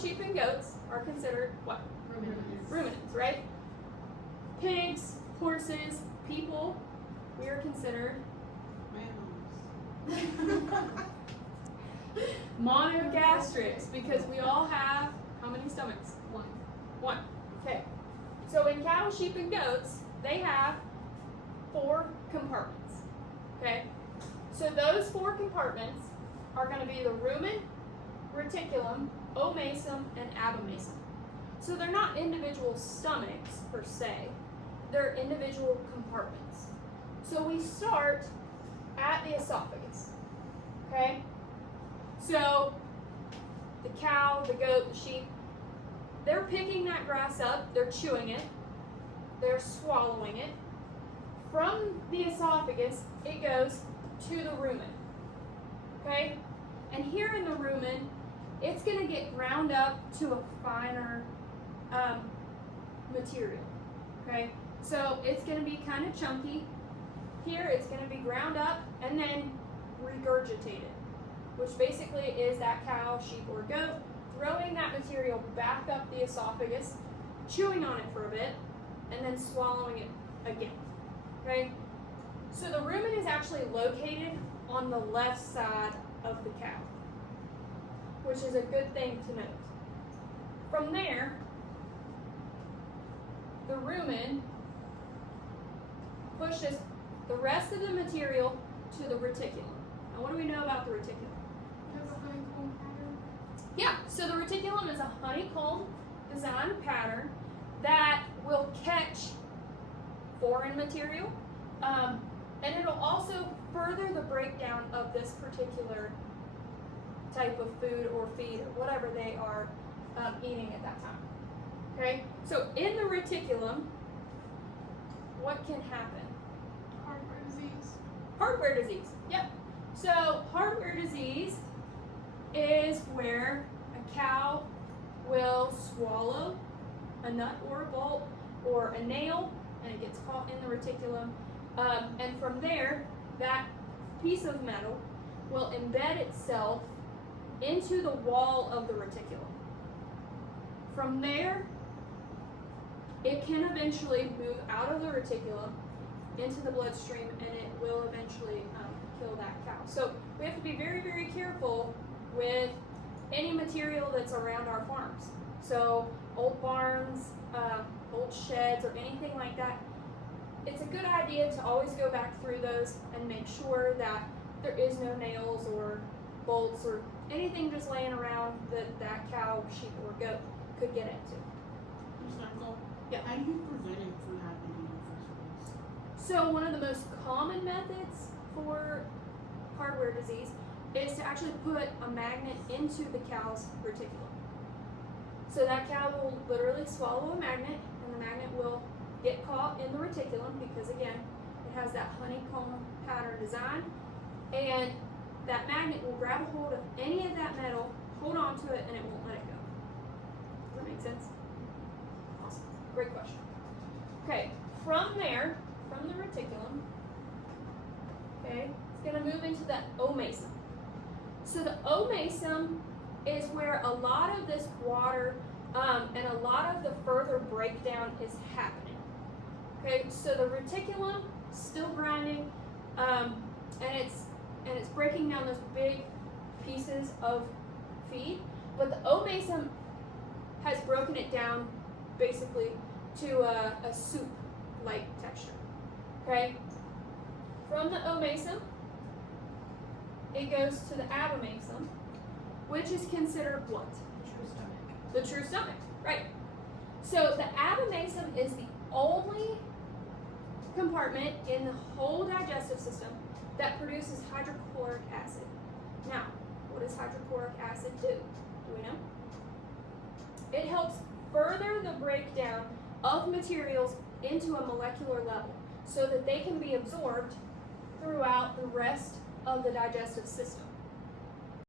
sheep, and goats are considered what? Ruminants. Ruminants, right? Pigs, horses, people, we are considered monogastrics because we all have how many stomachs? One. Okay. So in cattle, sheep, and goats, they have 4 compartments. Okay. So those 4 compartments are going to be the rumen, reticulum, omasum, and abomasum. So they're not individual stomachs per se. They're individual compartments. So we start at the esophagus. Okay? So the cow, the goat, the sheep, they're picking that grass up, they're chewing it, they're swallowing it. From the esophagus, it goes to the rumen. Okay? And here in the rumen, it's going to get ground up to a finer material. Okay? So it's going to be kind of chunky. Here it's going to be ground up and then regurgitated, which basically is that cow, sheep, or goat throwing that material back up the esophagus, chewing on it for a bit, and then swallowing it again. Okay? So the rumen is actually located on the left side of the cow, which is a good thing to note. From there, the rumen pushes the rest of the material to the reticulum. Now, what do we know about the reticulum? It has a honeycomb pattern. Yeah, so the reticulum is a honeycomb design pattern that will catch foreign material, and it'll also further the breakdown of this particular type of food or feed or whatever they are eating at that time. Okay, so in the reticulum, what can happen? Hardware disease. Hardware disease, yep. So hardware disease is where a cow will swallow a nut or a bolt or a nail, and it gets caught in the reticulum. And from there, that piece of metal will embed itself into the wall of the reticulum. From there, it can eventually move out of the reticulum into the bloodstream, and it will eventually kill that cow. So we have to be very, very careful with any material that's around our farms. So old barns, old sheds, or anything like that, it's a good idea to always go back through those and make sure that there is no nails or bolts or anything just laying around that cow, sheep, or goat could get into. Yeah. How do you prevent it from happening in the first place? So one of the most common methods for hardware disease is to actually put a magnet into the cow's reticulum. So that cow will literally swallow a magnet, and the magnet will get caught in the reticulum because, again, it has that honeycomb pattern design, and that magnet will grab a hold of any of that metal, hold on to it, and it won't let it go. Does that make sense? Awesome. Great question. Okay, from there, from the reticulum, okay, it's going to move into the omasum. So the omasum is where a lot of this water and a lot of the further breakdown is happening. Okay, so the reticulum still grinding, and it's breaking down those big pieces of feed, but the omasum has broken it down basically to a soup-like texture. Okay, from the omasum, it goes to the abomasum, which is considered what? True stomach. The true stomach, right. So the abomasum is the only compartment in the whole digestive system that produces hydrochloric acid. Now, what does hydrochloric acid do? Do we know? It helps further the breakdown of materials into a molecular level so that they can be absorbed throughout the rest of the digestive system.